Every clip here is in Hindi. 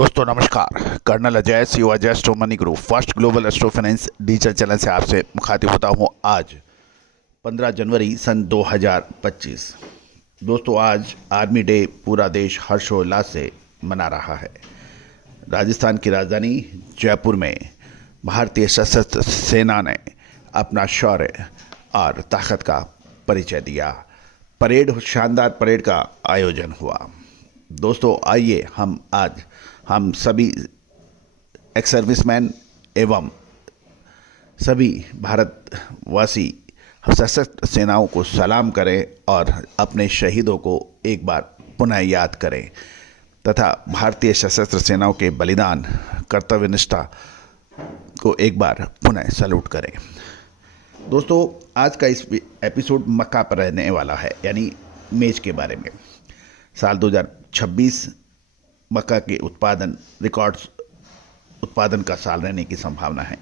दोस्तों नमस्कार। Colonel Ajay C Ajay astro money group first global astro finance digital channel से आपसे मुखातिब होता हूं। आज 15 जनवरी सन 2025। दोस्तों आज आर्मी डे पूरा देश हर्षोल्लास से मना रहा है। राजस्थान की राजधानी जयपुर में भारतीय सशस्त्र सेना ने अपना शौर्य और ताकत का परिचय दिया। शानदार परेड का आयोजन हुआ। दोस्तों आइए हम सभी एक्स सर्विसमैन एवं सभी भारतवासी सशस्त्र सेनाओं को सलाम करें और अपने शहीदों को एक बार पुनः याद करें तथा भारतीय सशस्त्र सेनाओं के बलिदान कर्तव्यनिष्ठा को एक बार पुनः सैल्यूट करें। दोस्तों आज का इस एपिसोड मक्का पर रहने वाला है, यानी मेज के बारे में। साल 2026 मक्का के रिकॉर्ड्स उत्पादन का साल रहने की संभावना है।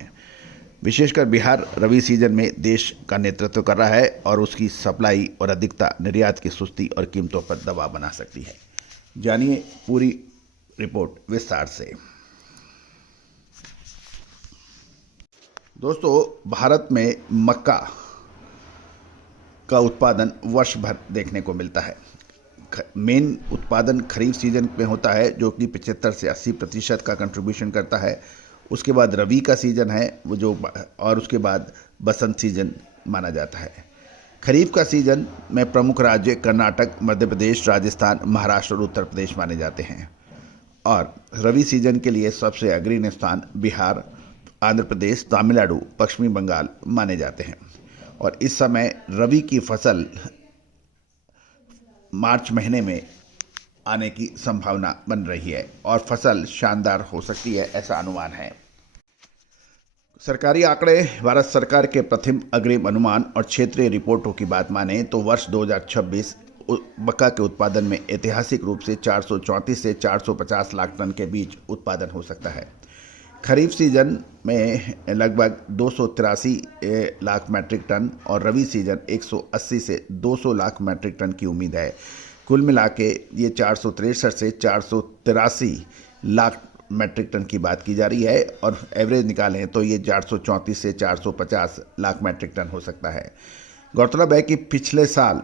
विशेषकर बिहार रबी सीजन में देश का नेतृत्व कर रहा है और उसकी सप्लाई और अधिकता निर्यात की सुस्ती और कीमतों पर दबाव बना सकती है। जानिए पूरी रिपोर्ट विस्तार से। दोस्तों भारत में मक्का का उत्पादन वर्ष भर देखने को मिलता है। मेन उत्पादन खरीफ सीजन में होता है जो कि 75 से 80% का कंट्रीब्यूशन करता है। उसके बाद रबी का सीजन है और उसके बाद बसंत सीजन माना जाता है। खरीफ का सीजन में प्रमुख राज्य कर्नाटक, मध्य प्रदेश, राजस्थान, महाराष्ट्र और उत्तर प्रदेश माने जाते हैं और रबी सीजन के लिए सबसे अग्रणी स्थान बिहार, आंध्र प्रदेश, तमिलनाडु, पश्चिमी बंगाल माने जाते हैं। और इस समय रबी की फसल मार्च महीने में आने की संभावना बन रही है और फसल शानदार हो सकती है, ऐसा अनुमान है। सरकारी आंकड़े, भारत सरकार के प्रथम अग्रिम अनुमान और क्षेत्रीय रिपोर्टों की बात माने तो वर्ष 2026 मक्का के उत्पादन में ऐतिहासिक रूप से 434 से 450 लाख टन के बीच उत्पादन हो सकता है। खरीफ सीजन में लगभग 283 लाख मैट्रिक टन और रबी सीजन 180 से 200 लाख मैट्रिक टन की उम्मीद है। कुल मिला के ये 463 से 483 लाख मैट्रिक टन की बात की जा रही है और एवरेज निकालें तो ये 434 से 450 लाख मैट्रिक टन हो सकता है। गौरतलब है कि पिछले साल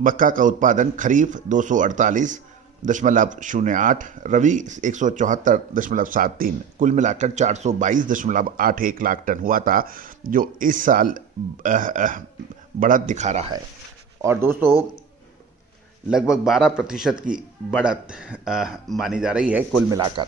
मक्का का उत्पादन खरीफ 248.08, रबी 174.73, कुल मिलाकर 422.81 लाख टन हुआ था, जो इस साल बढ़त दिखा रहा है। और दोस्तों लगभग 12% की बढ़त मानी जा रही है कुल मिलाकर।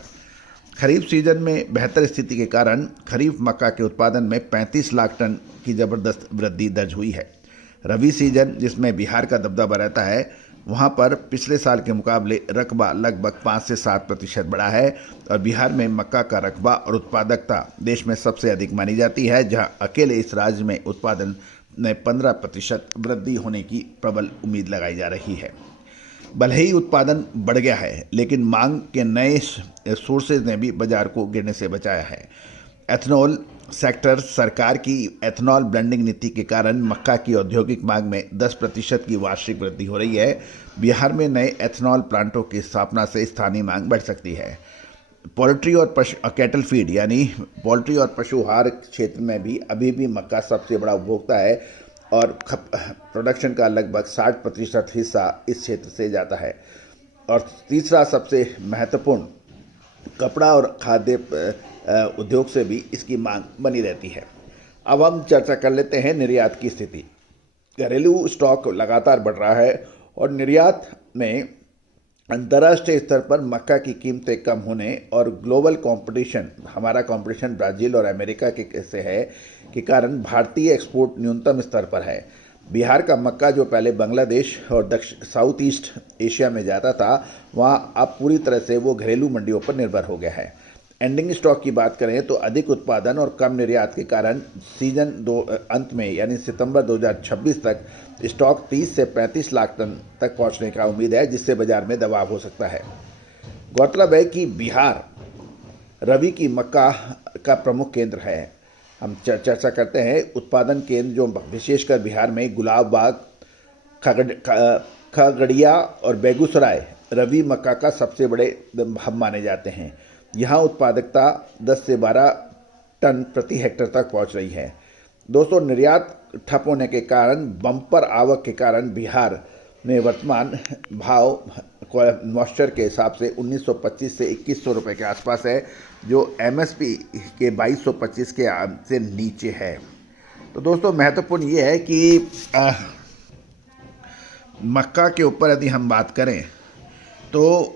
खरीफ सीजन में बेहतर स्थिति के कारण खरीफ मक्का के उत्पादन में 35 लाख टन की ज़बरदस्त वृद्धि दर्ज हुई है। रबी सीजन जिसमें बिहार का दबदबा रहता है, वहाँ पर पिछले साल के मुकाबले रकबा लगभग 5 से 7% बढ़ा है और बिहार में मक्का का रकबा और उत्पादकता देश में सबसे अधिक मानी जाती है, जहाँ अकेले इस राज्य में उत्पादन में 15% वृद्धि होने की प्रबल उम्मीद लगाई जा रही है। भले ही उत्पादन बढ़ गया है, लेकिन मांग के नए सोर्सेज ने भी बाजार को गिरने से बचाया है। एथनॉल सेक्टर, सरकार की एथनॉल ब्लेंडिंग नीति के कारण मक्का की औद्योगिक मांग में 10% की वार्षिक वृद्धि हो रही है। बिहार में नए एथनॉल प्लांटों की स्थापना से स्थानीय मांग बढ़ सकती है। पोल्ट्री और कैटल फीड यानी पोल्ट्री और पशुहार क्षेत्र में भी अभी भी मक्का सबसे बड़ा उपभोक्ता है और प्रोडक्शन का लगभग 60% हिस्सा इस क्षेत्र से जाता है। और तीसरा सबसे महत्वपूर्ण कपड़ा और खाद्य उद्योग से भी इसकी मांग बनी रहती है। अब हम चर्चा कर लेते हैं निर्यात की स्थिति। घरेलू स्टॉक लगातार बढ़ रहा है और निर्यात में अंतर्राष्ट्रीय स्तर पर मक्का की कीमतें कम होने और ग्लोबल कंपटीशन, हमारा कंपटीशन ब्राज़ील और अमेरिका के से है, के कारण भारतीय एक्सपोर्ट न्यूनतम स्तर पर है। बिहार का मक्का जो पहले बांग्लादेश और साउथ ईस्ट एशिया में जाता था, वहाँ अब पूरी तरह से वो घरेलू मंडियों पर निर्भर हो गया है। एंडिंग स्टॉक की बात करें तो अधिक उत्पादन और कम निर्यात के कारण सीजन अंत में यानी सितंबर 2026 तक स्टॉक 30 से 35 लाख टन तक पहुंचने का उम्मीद है, जिससे बाजार में दबाव हो सकता है। गौरतलब है कि बिहार रबी की मक्का का प्रमुख केंद्र है। हम चर्चा करते हैं उत्पादन केंद्र जो विशेषकर बिहार में गुलाबबाग, खगड़िया और बेगूसराय रबी मक्का का सबसे बड़े हब माने जाते हैं। यहाँ उत्पादकता 10 से 12 टन प्रति हेक्टेयर तक पहुँच रही है। दोस्तों, निर्यात ठप होने के कारण, बम्पर आवक के कारण बिहार में वर्तमान भाव मॉइस्चर के हिसाब से 1925 से 2100 रुपये के आसपास है, जो एमएसपी के 2225 के से नीचे है। तो दोस्तों, महत्वपूर्ण ये है कि मक्का के ऊपर यदि हम बात करें तो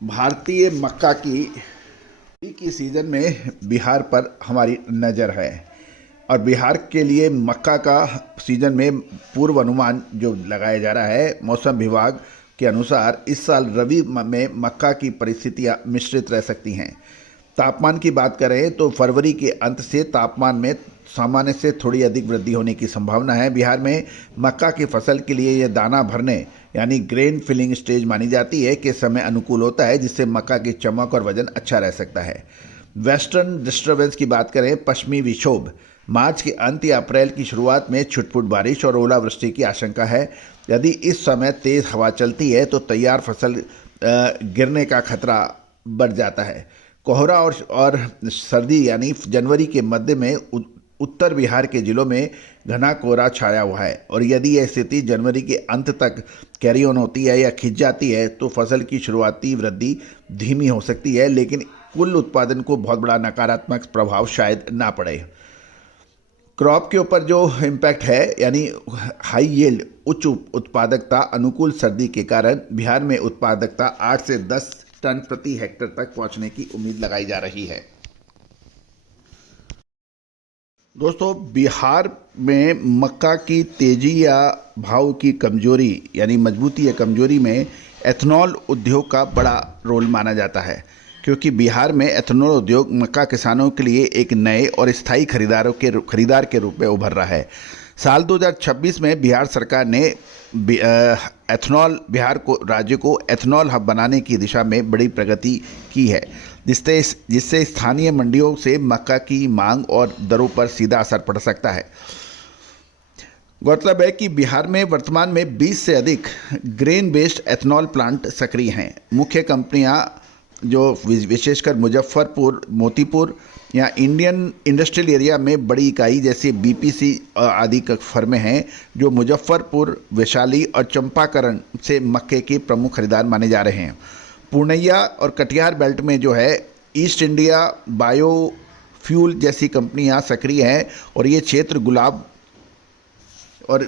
भारतीय मक्का की सीज़न में बिहार पर हमारी नज़र है, और बिहार के लिए मक्का का सीज़न में पूर्व अनुमान जो लगाया जा रहा है मौसम विभाग के अनुसार, इस साल रबी में मक्का की परिस्थितियां मिश्रित रह सकती हैं। तापमान की बात करें तो फरवरी के अंत से तापमान में सामान्य से थोड़ी अधिक वृद्धि होने की संभावना है। बिहार में मक्का की फसल के लिए यह दाना भरने यानी ग्रेन फिलिंग स्टेज मानी जाती है कि समय अनुकूल होता है, जिससे मक्का की चमक और वजन अच्छा रह सकता है। वेस्टर्न डिस्टर्बेंस की बात करें, पश्चिमी विक्षोभ, मार्च के अंत या अप्रैल की शुरुआत में छुटपुट बारिश और ओलावृष्टि की आशंका है। यदि इस समय तेज़ हवा चलती है तो तैयार फसल गिरने का खतरा बढ़ जाता है। कोहरा और सर्दी यानी जनवरी के मध्य में उत्तर बिहार के जिलों में घना कोहरा छाया हुआ है, और यदि यह स्थिति जनवरी के अंत तक कैरी ऑन होती है या खिंच जाती है तो फसल की शुरुआती वृद्धि धीमी हो सकती है, लेकिन कुल उत्पादन को बहुत बड़ा नकारात्मक प्रभाव शायद ना पड़े। क्रॉप के ऊपर जो इम्पैक्ट है यानी हाई यील्ड, उच्च उत्पादकता, अनुकूल सर्दी के कारण बिहार में उत्पादकता 8 से 10 टन प्रति हेक्टेयर तक पहुंचने की उम्मीद लगाई जा रही है। दोस्तों, बिहार में मक्का की तेजी या भाव की कमजोरी यानी मजबूती या कमजोरी में एथनॉल उद्योग का बड़ा रोल माना जाता है, क्योंकि बिहार में एथनॉल उद्योग मक्का किसानों के लिए एक नए और स्थायी खरीदार के रूप में उभर रहा है। साल 2026 में बिहार सरकार ने राज्य को एथनॉल हब बनाने की दिशा में बड़ी प्रगति की है, जिससे स्थानीय मंडियों से मक्का की मांग और दरों पर सीधा असर पड़ सकता है। गौरतलब है कि बिहार में वर्तमान में 20 से अधिक ग्रेन बेस्ड एथनॉल प्लांट सक्रिय हैं। मुख्य कंपनियां जो विशेषकर मुजफ्फरपुर, मोतीपुर या इंडियन इंडस्ट्रियल एरिया में बड़ी इकाई जैसे बीपीसी आदि फर्में हैं, जो मुजफ्फरपुर, वैशाली और चंपाकरण से मक्के के प्रमुख खरीदार माने जा रहे हैं। पूर्णिया और कटिहार बेल्ट में जो है ईस्ट इंडिया बायोफ्यूल जैसी कंपनियां सक्रिय हैं, और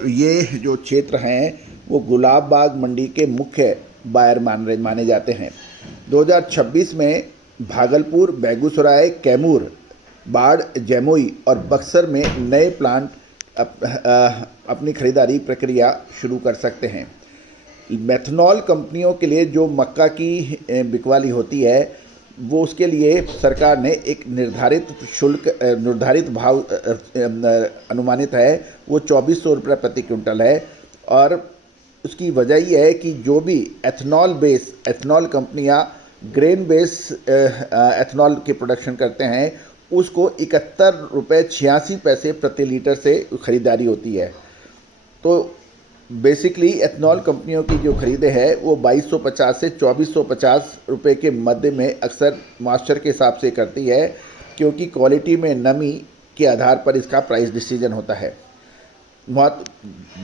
ये जो क्षेत्र हैं वो गुलाब बाग मंडी के मुख्य बायर माने जाते हैं। 2026 में भागलपुर, बेगूसराय, कैमूर, बाढ़, जमुई और बक्सर में नए प्लांट अपनी खरीदारी प्रक्रिया शुरू कर सकते हैं। मेथनॉल कंपनियों के लिए जो मक्का की बिकवाली होती है, वो उसके लिए सरकार ने एक निर्धारित भाव अनुमानित है, वो 2400 रुपये प्रति क्विंटल है। और उसकी वजह यह है कि जो भी एथनॉल कंपनियां ग्रेन बेस एथनॉल की प्रोडक्शन करते हैं, उसको 71 रुपये 86 पैसे प्रति लीटर से खरीदारी होती है। तो बेसिकली एथनॉल कंपनियों की जो खरीदें हैं वो 2250 से 2450 रुपये के मध्य में अक्सर मॉइस्चर के हिसाब से करती है, क्योंकि क्वालिटी में नमी के आधार पर इसका प्राइस डिसीजन होता है। बहुत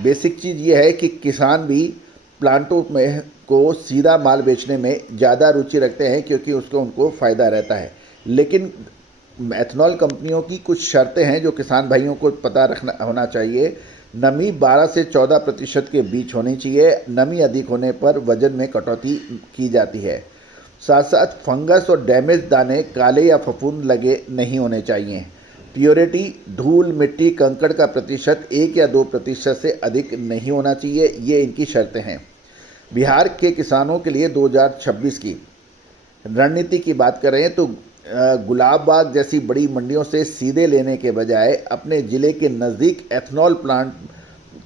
बेसिक चीज़ ये है कि किसान भी प्लांटों में को सीधा माल बेचने में ज़्यादा रुचि रखते हैं, क्योंकि उनको फ़ायदा रहता है। लेकिन एथनॉल कंपनियों की कुछ शर्तें हैं जो किसान भाइयों को पता होना चाहिए। नमी 12 से 14% के बीच होनी चाहिए। नमी अधिक होने पर वजन में कटौती की जाती है। साथ साथ फंगस और डैमेज दाने काले या फफूंद लगे नहीं होने चाहिए। प्योरिटी, धूल, मिट्टी, कंकड़ का प्रतिशत 1 या 2% से अधिक नहीं होना चाहिए। ये इनकी शर्तें हैं। बिहार के किसानों के लिए 2026 की रणनीति की बात करें तो गुलाब बाग जैसी बड़ी मंडियों से सीधे लेने के बजाय अपने ज़िले के नज़दीक एथनॉल प्लांट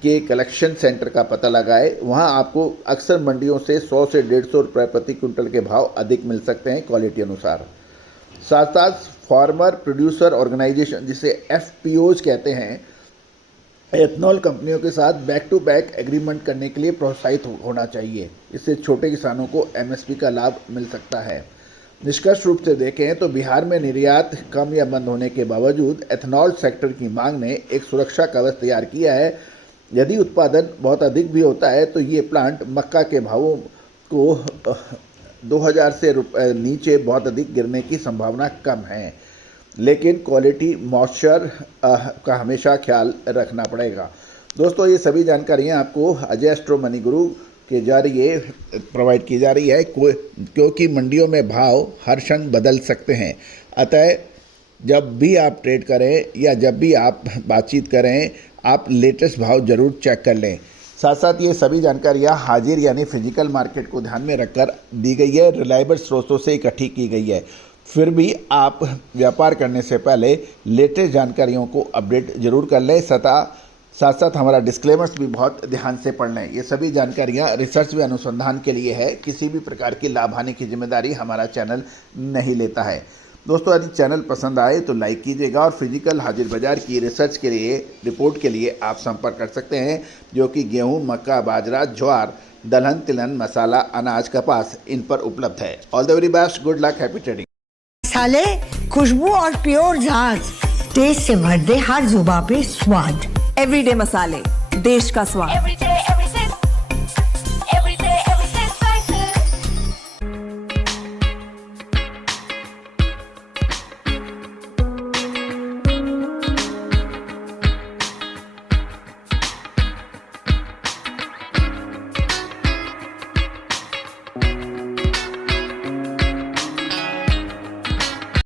के कलेक्शन सेंटर का पता लगाए। वहां आपको अक्सर मंडियों से 100 से 150 रुपये प्रति क्विंटल के भाव अधिक मिल सकते हैं क्वालिटी अनुसार। साथ साथ फार्मर प्रोड्यूसर ऑर्गेनाइजेशन, जिसे FPOs कहते हैं, एथनॉल कंपनियों के साथ बैक टू बैक एग्रीमेंट करने के लिए प्रोत्साहित होना चाहिए। इससे छोटे किसानों को एमएसपी का लाभ मिल सकता है। निष्कर्ष रूप से देखें तो बिहार में निर्यात कम या बंद होने के बावजूद एथनॉल सेक्टर की मांग ने एक सुरक्षा कवच तैयार किया है। यदि उत्पादन बहुत अधिक भी होता है तो ये प्लांट मक्का के भावों को 2000 से नीचे बहुत अधिक गिरने की संभावना कम है, लेकिन क्वालिटी मॉइस्चर का हमेशा ख्याल रखना पड़ेगा। दोस्तों, ये सभी जानकारियाँ आपको अजय एस्ट्रो मनी गुरु के जरिए प्रोवाइड की जा रही है, क्योंकि मंडियों में भाव हर क्षण बदल सकते हैं। अतः जब भी आप ट्रेड करें या जब भी आप बातचीत करें, आप लेटेस्ट भाव जरूर चेक कर लें। साथ साथ ये सभी जानकारियाँ हाजिर यानी फिजिकल मार्केट को ध्यान में रखकर दी गई है, रिलायबल स्रोतों से इकट्ठी की गई है। फिर भी आप व्यापार करने से पहले लेटेस्ट जानकारियों को अपडेट जरूर कर लें। साथ साथ हमारा डिस्क्लेमर्स भी बहुत ध्यान से पढ़ लें। ये सभी जानकारियाँ रिसर्च व अनुसंधान के लिए है, किसी भी प्रकार की लाभ हानि की जिम्मेदारी हमारा चैनल नहीं लेता है। दोस्तों, यदि चैनल पसंद आए तो लाइक कीजिएगा और फिजिकल हाजिर बाजार की रिसर्च के लिए रिपोर्ट के लिए आप संपर्क कर सकते हैं, जो कि गेहूं, मक्का, बाजरा, ज्वार, दलहन, तिलहन, मसाला, अनाज, कपास इन पर उपलब्ध है। All the very best, good luck, happy trading. मसाले, खुशबू और प्योर झांझ, टेस्ट से भर दे हर जुबां पे स्वाद। एवरीडे मसाले, देश का स्वाद।